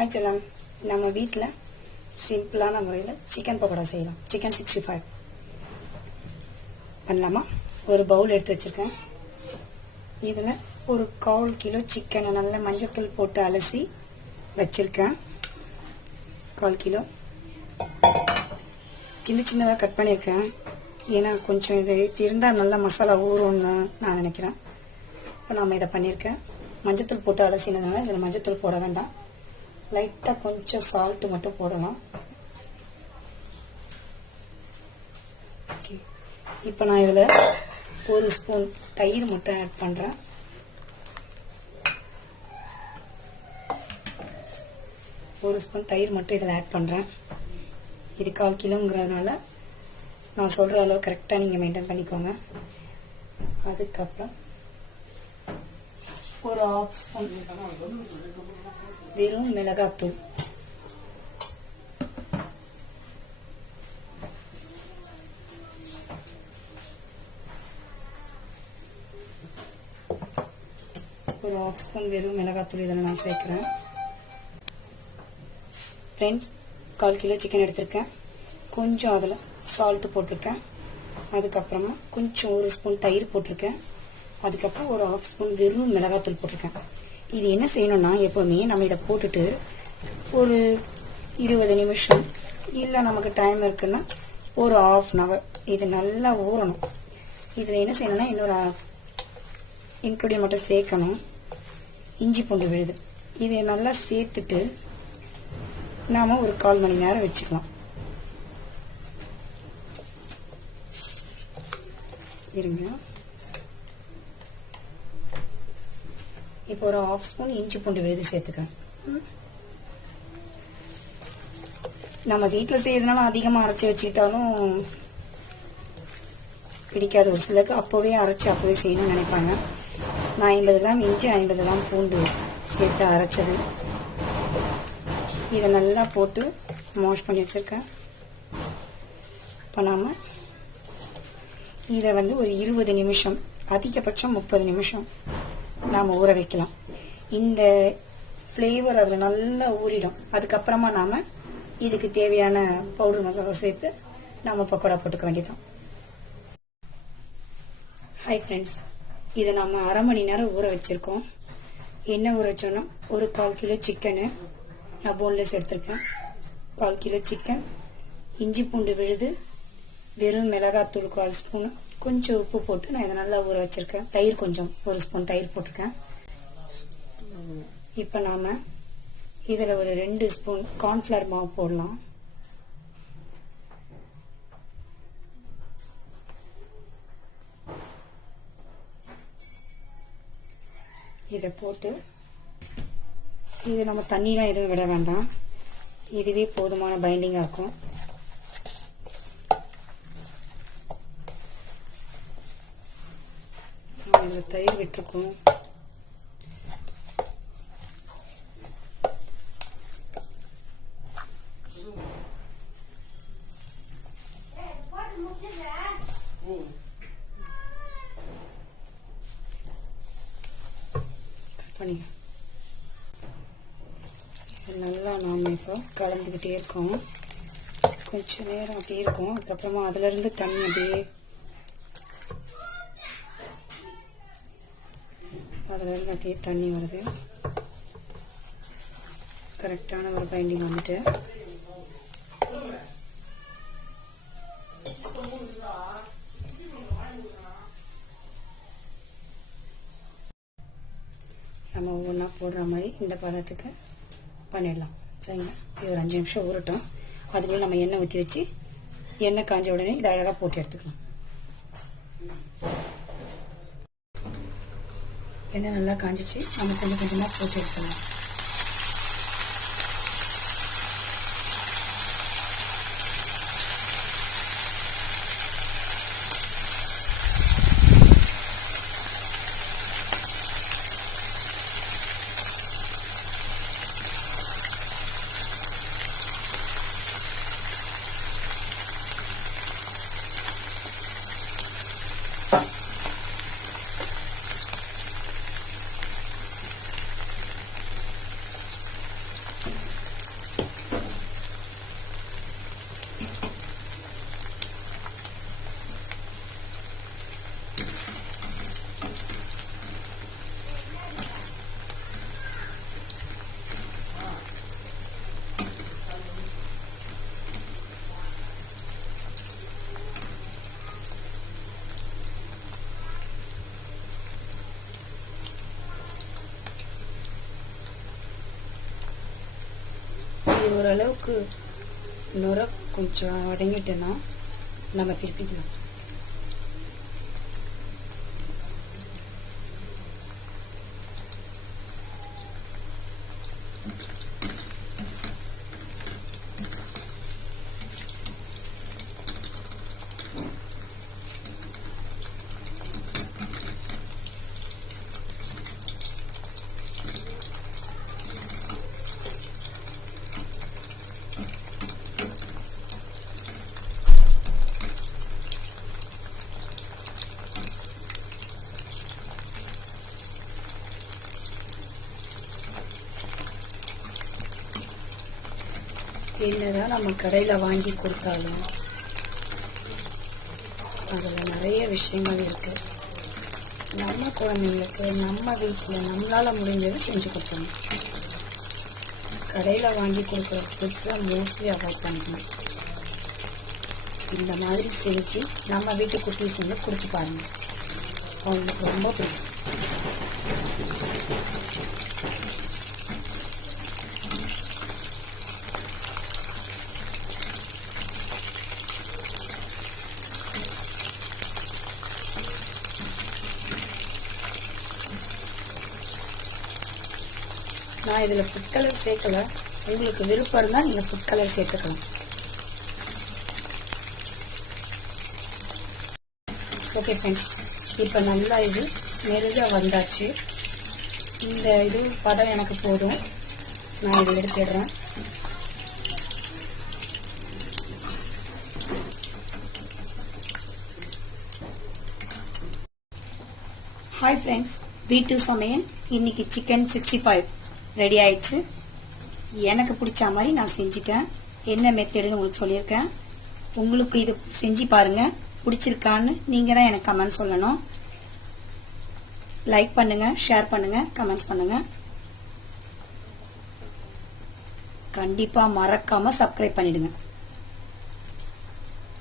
ஆக்சுவலாக நம்ம வீட்டில் சிம்பிளான முறையில் சிக்கன் பக்கோடா செய்யலாம். சிக்கன் 65 பண்ணலாமா? ஒரு பவுல் எடுத்து வச்சுருக்கேன். இதில் ஒரு 1/4 கிலோ சிக்கனை நல்லா மஞ்சத்தூள் போட்டு அலசி வச்சுருக்கேன். 1/4 கிலோ சின்ன சின்னதாக கட் பண்ணியிருக்கேன். ஏன்னா கொஞ்சம் இது இருந்தால் நல்லா மசாலா ஊறும்னு நான் நினைக்கிறேன். இப்போ நம்ம இதை பண்ணியிருக்கேன். மஞ்சத்தூள் போட்டு அலசினதுனால இதில் மஞ்சத்தூள் போட வேண்டாம். லைட்டாக கொஞ்சம் சால்ட்டு மட்டும் போடலாம். ஓகே, இப்போ நான் இதில் 1 ஸ்பூன் தயிர் மட்டும் ஆட் பண்ணுறேன். ஒரு ஸ்பூன் தயிர் மட்டும் இதில் ஆட் பண்ணுறேன். இது 1/4 கிலோங்கிறதுனால நான் சொல்கிற அளவு கரெக்டாக நீங்கள் மெயின்டைன் பண்ணிக்கோங்க. அதுக்கப்புறம் ஒரு 1/2 ஸ்பூன் வெறும் மிளகாத்தூள், ஒரு 1/2 ஸ்பூன் வெறும் மிளகாத்தூள் இதில் நான் சேர்க்குறேன். ஃப்ரெண்ட்ஸ், 1/4 கிலோ சிக்கன் எடுத்திருக்கேன். கொஞ்சம் அதில் சால்ட்டு போட்டிருக்கேன். அதுக்கப்புறமா கொஞ்சம் 1 ஸ்பூன் தயிர் போட்டிருக்கேன். அதுக்கப்புறம் ஒரு 1/2 ஸ்பூன் வெறும் மிளகாத்தூள் போட்டிருக்கேன். இது என்ன செய்யணும்னா, எப்போவுமே நம்ம இதை போட்டுட்டு ஒரு 20 நிமிஷம் இல்லை நமக்கு டைம் இருக்குன்னா ஒரு 1/2 hour இது நல்லா ஊறணும். இதில் என்ன செய்யணும்னா இன்னொரு இன்க்ரீடியன்ட் மட்டும் சேர்க்கணும். இஞ்சி பூண்டு விழுது இதை நல்லா சேர்த்துட்டு நாம் ஒரு 1/4 மணி நேரம் வச்சுக்கலாம். இருங்க, இப்போ ஒரு 1/2 ஸ்பூன் இஞ்சி பூண்டு விழுது சேர்த்துக்கிறேன். நம்ம வீட்டில் செய்யறதுனால அதிகமாக அரைச்சி வச்சுக்கிட்டாலும் பிடிக்காது ஒரு சிலருக்கு. அப்போவே அரைச்சி அப்போவே செய்யணும்னு நினைப்பாங்க. நான் 50 கிராம் இஞ்சி 50 கிராம் பூண்டு சேர்த்து அரைச்சது. இதை நல்லா போட்டு வாஷ் பண்ணி வச்சுருக்கேன். இப்போ நாம் இதை ஒரு 20 நிமிஷம், அதிகபட்சம் 30 நிமிஷம் நாம் ஊற வைக்கலாம். இந்த ஃப்ளேவர் அதில் நல்லா ஊறிடும். அதுக்கப்புறமா நாம் இதுக்கு தேவையான பவுடர் மசாலா சேர்த்து நாம் பக்கோடா போட்டுக்க வேண்டியதான். ஹாய் ஃப்ரெண்ட்ஸ், இதை நம்ம 1/2 மணி நேரம் ஊற வச்சுருக்கோம். என்ன ஊற வச்சோன்னா, ஒரு 1/4 கிலோ சிக்கனு நான் போன்லெஸ் எடுத்திருக்கேன். 1/4 கிலோ சிக்கன், இஞ்சி பூண்டு விழுது, வெறும் மிளகாத்தூள் 1/4 ஸ்பூனு, கொஞ்சம் உப்பு போட்டு நான் இதை நல்லா ஊற வச்சுருக்கேன். தயிர் கொஞ்சம் 1 ஸ்பூன் தயிர் போட்டிருக்கேன். இப்போ நாம் இதில் ஒரு 2 ஸ்பூன் கார்ன்ஃப்ளவர் மாவு போடலாம். இதை போட்டு இது நம்ம தண்ணிலாம் எதுவும் விட வேண்டாம். இதுவே போதுமான பைண்டிங்காக இருக்கும். இதில் தயிர் விட்டுருக்கோம். நல்லா நாம் இப்போ கலந்துக்கிட்டே இருக்கோம். கொஞ்சம் நேரம் அப்படியே இருக்கும். அதுக்கப்புறமா அதுலேருந்து தண்ணி அப்படியே அதுலேருந்து அப்படியே தண்ணி வருது. கரெக்டான ஒரு பைண்டிங் வந்துட்டு நம்ம ஒவ்வொன்றா போடுற மாதிரி இந்த பதத்துக்கு பண்ணிடலாம். சரிங்களா? இது ஒரு 5 நிமிஷம் ஊறட்டும். அதுக்குள்ளே நம்ம எண்ணெய் ஊற்றி வச்சு எண்ணெய் காஞ்ச உடனே இதை அழகாக போட்டு எடுத்துக்கலாம். எண்ணெய் நல்லா காஞ்சிச்சு. நம்ம கொஞ்சம் கொஞ்சமாக போட்டு எடுத்துக்கலாம். இது ஓரளவுக்கு நுர கொஞ்சம் அடங்கிட்டோன்னா நம்ம திருப்பிக்கலாம். என்னதான் நம்ம கடையில் வாங்கி கொடுத்தாலும் அதில் நிறைய விஷயங்கள் இருக்கு. நம்ம குழந்தைங்களுக்கு நம்ம வீட்டில் நம்மளால முடிஞ்சதை செஞ்சு கொடுக்கணும். கடையில் வாங்கி கொடுக்குற ஃபுட்ஸை மோஸ்ட்லி அவாய்ட் பண்ணிக்கணும். இந்த மாதிரி செஞ்சு நம்ம வீட்டு குட்டீஸ் வந்து கொடுத்து பாருங்க, அவங்களுக்கு ரொம்ப பிடிக்கும். நான் இதில் ஃபுட் கலர் சேர்க்கல, உங்களுக்கு விருப்பம் இருந்தால் நீங்கள் ஃபுட் கலர் சேர்த்துக்கலாம். ஓகே ஃப்ரெண்ட்ஸ், இப்போ நல்லா இது மெருகா வந்தாச்சு. இந்த இது பதம் எனக்கு போதும், நான் இதை எடுத்துடுறேன். ஹாய் ஃப்ரெண்ட்ஸ், வீட்டு சமையல் இன்னைக்கு சிக்கன் 65 ரெடி ஆயிடுச்சு. எனக்கு பிடிச்ச மாதிரி நான் செஞ்சிட்டேன். என்ன மெத்தடுன்னு உங்களுக்கு சொல்லியிருக்கேன். உங்களுக்கு இது செஞ்சு பாருங்க, பிடிச்சிருக்கான்னு நீங்க தான் எனக்கு கமெண்ட் சொல்லணும். லைக் பண்ணுங்க, ஷேர் பண்ணுங்க, கமெண்ட்ஸ் பண்ணுங்க. கண்டிப்பா மறக்காம சப்ஸ்கிரைப் பண்ணிடுங்க.